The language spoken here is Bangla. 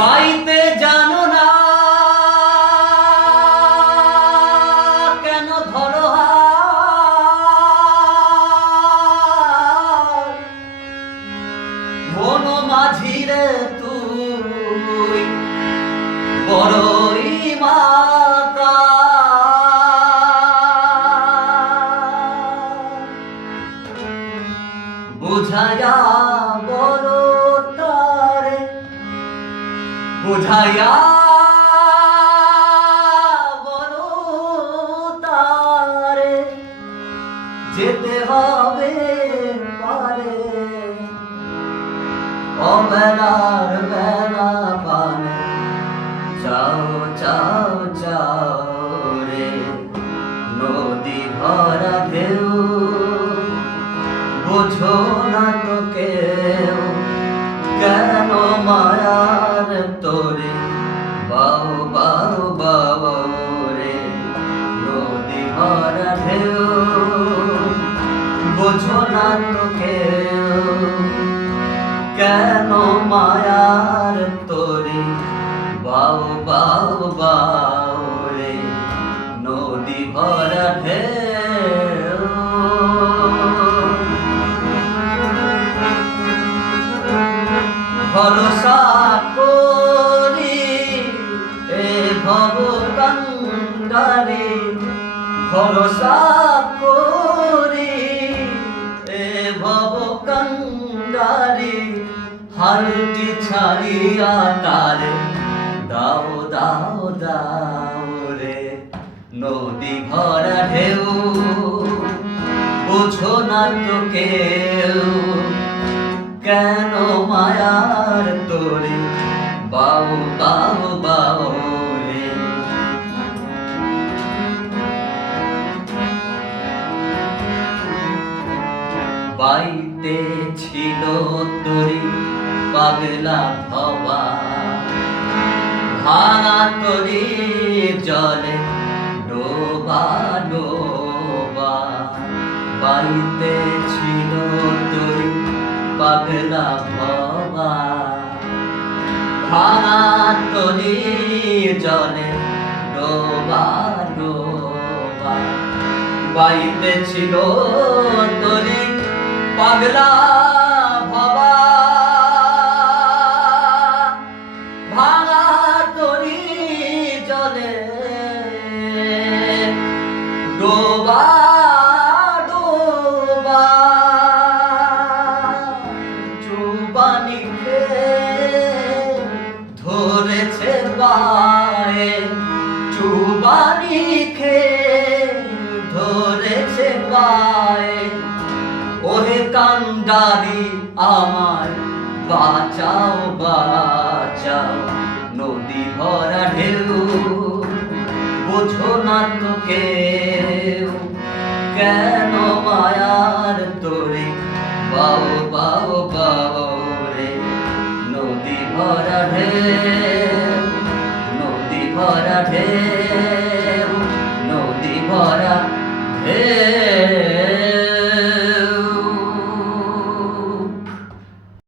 বাইতে জানো না কেন ধরো বন মাঝিরে তুই বড়ই মাতা বুঝায়া বড় তারে বুঝাইয়া বড় তারে যেতে হবে পারে অবেলার বেলা পানে চাও চাও চাও রে নদী ভরা ঢেউ বোঝো না তো কেউ কেন মায়ার তোরে বাউ বাউ বাউ রে নদী ভরা ঢেউ বোঝো না তো কেউ কেন মায়ার তোরে বাউ বাউ বাউ রে নদী ভরা ঢেউ ভরসা করি এ ভব কান্ডারে ভরসা করি এ ভব কান্ডারে হালটি ছাড়িয়া তারে দাও দাও দাও রে নদী ভরা ঢেউ বোঝো না তো কেউ কেন মায়ার তোরে বাউ বাউ বাউ রে বাইতে ছিল তোরে পাগলা হওয়া ভাঙা তোরে জলে ডোবা ডোবা বাইতে ছিল তোরে পাগলা হওয়া ভাঙা তোরে জলে ডোবা ডোবা বাইতে ছিল তোরে পাগলা ভবা ভাঙা তোরে জলে ডোবা ডোবা চুবানি ধরেছে পায়ে চুবানি ধরেছে পায়ে ওহে কান্ডারি আমায় বাঁচাও বাঁচাও নদী ভরা ঢেউ বোঝো না তো কেউ কেন মায়ার তোরে বাউ বাউ বাউ রে নদী ভরা ঢেউ